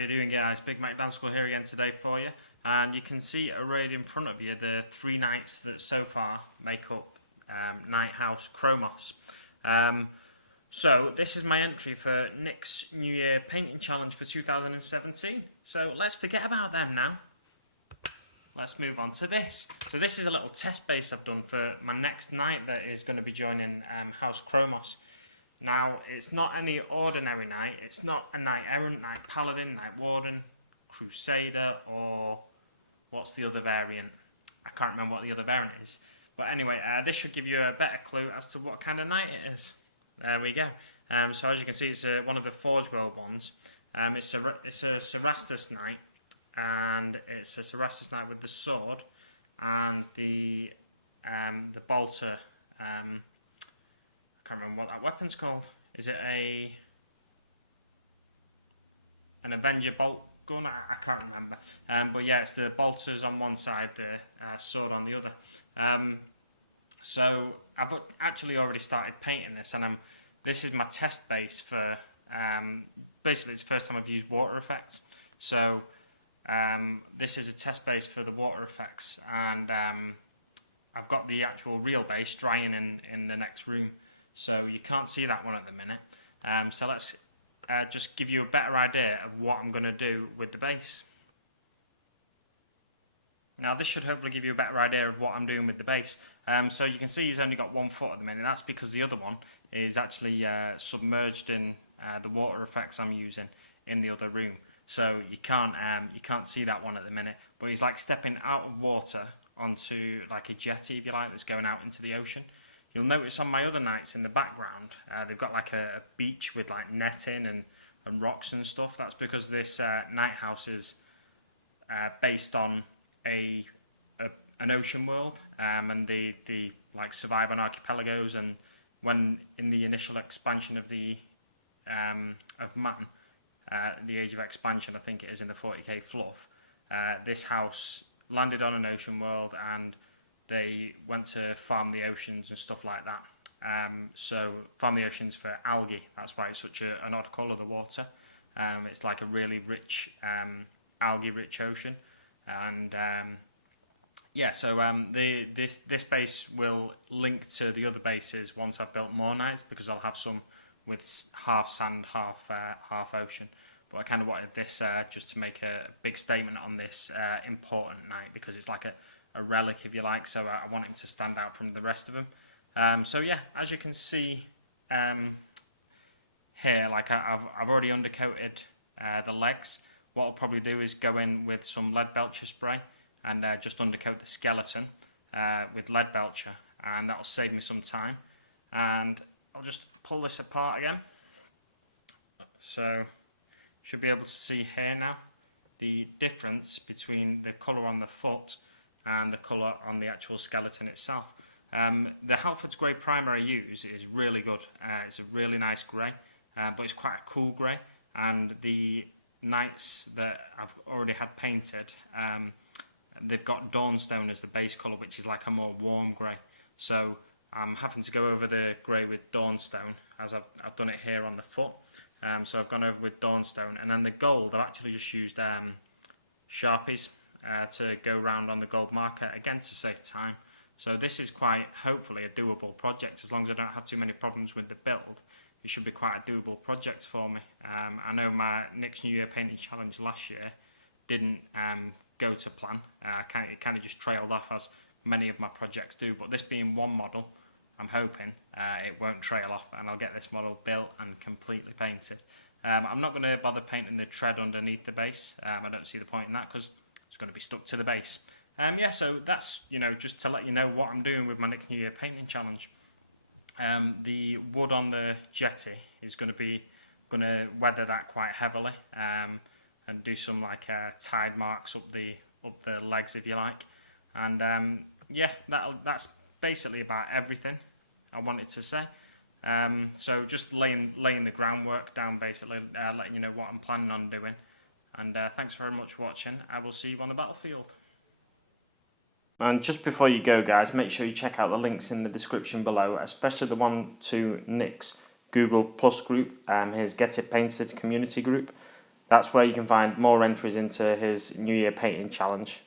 you doing, guys? Big Mac Dance School here again today for you, and you can see arrayed in front of you the 3 nights that so far make up Night House Chromos. So this is my entry for Nick's New Year Painting Challenge for 2017. So let's forget about them now. Let's move on to this. So this is a little test base I've done for my next night that is going to be joining House Chromos. Now, it's not any ordinary knight, it's not a knight errant, knight paladin, knight warden, crusader, or what's the other variant? I can't remember what the other variant is. But anyway, this should give you a better clue as to what kind of knight it is. There we go. So as you can see, it's one of the Forge World ones. It's a Cerastus knight, and it's a Cerastus knight with the sword and the bolter. I can't remember what that weapon's called. Is it an Avenger bolt gun? I can't remember. But yeah, it's the bolters on one side, the sword on the other. So I've actually already started painting this, and this is my test base for. Basically, it's the first time I've used water effects. So this is a test base for the water effects, and I've got the actual real base drying in the next room. So you can't see that one at the minute. So let's just give you a better idea of what I'm going to do with the base. Now this should hopefully give you a better idea of what I'm doing with the base. So you can see he's only got 1 foot at the minute. That's because the other one is actually submerged in the water effects I'm using in the other room. So you can't see that one at the minute. But he's like stepping out of water onto like a jetty, if you like, that's going out into the ocean. You'll notice on my other knights in the background, they've got like a beach with like netting and rocks and stuff. That's because this night house is based on an ocean world, and they like survive on archipelagos. And when in the initial expansion of of man, the Age of Expansion, I think it is in the 40k fluff, this house landed on an ocean world and they went to farm the oceans and stuff like that. So farm the oceans for algae. That's why it's such an odd colour, the water. It's like a really rich, algae-rich ocean. And yeah, so this base will link to the other bases once I've built more knights, because I'll have some with half sand, half ocean. But I kind of wanted this just to make a big statement on this important knight, because it's like a relic, if you like, so I want him to stand out from the rest of them. So yeah, as you can see here, like I've already undercoated the legs. What I'll probably do is go in with some lead belcher spray and just undercoat the skeleton with lead belcher, and that'll save me some time. And I'll just pull this apart again. So should be able to see here now the difference between the colour on the foot and the colour on the actual skeleton itself. The Halfords Grey primer I use is really good. It's a really nice grey, but it's quite a cool grey. And the knights that I've already had painted, they've got Dawnstone as the base colour, which is like a more warm grey. So I'm having to go over the grey with Dawnstone, as I've done it here on the foot. So I've gone over with Dawnstone, and then the gold I've actually just used Sharpies to go round on the gold marker, again to save time. So this is quite, hopefully, a doable project. As long as I don't have too many problems with the build, it should be quite a doable project for me. I know my Nick's New Year Painting Challenge last year didn't go to plan. It kind of just trailed off, as many of my projects do, but this being one model, I'm hoping it won't trail off and I'll get this model built and completely painted. I'm not going to bother painting the tread underneath the base. I don't see the point in that, because it's going to be stuck to the base. Yeah, so that's, just to let you know what I'm doing with my Nick New Year Painting Challenge. The wood on the jetty is going to weather that quite heavily, and do some like tide marks up the legs, if you like. And yeah, that's basically about everything I wanted to say. So just laying the groundwork down, basically, letting you know what I'm planning on doing. And thanks very much for watching. I will see you on the battlefield. And just before you go, guys, make sure you check out the links in the description below, especially the one to Nick's Google Plus group, his Get It Painted community group. That's where you can find more entries into his New Year painting challenge.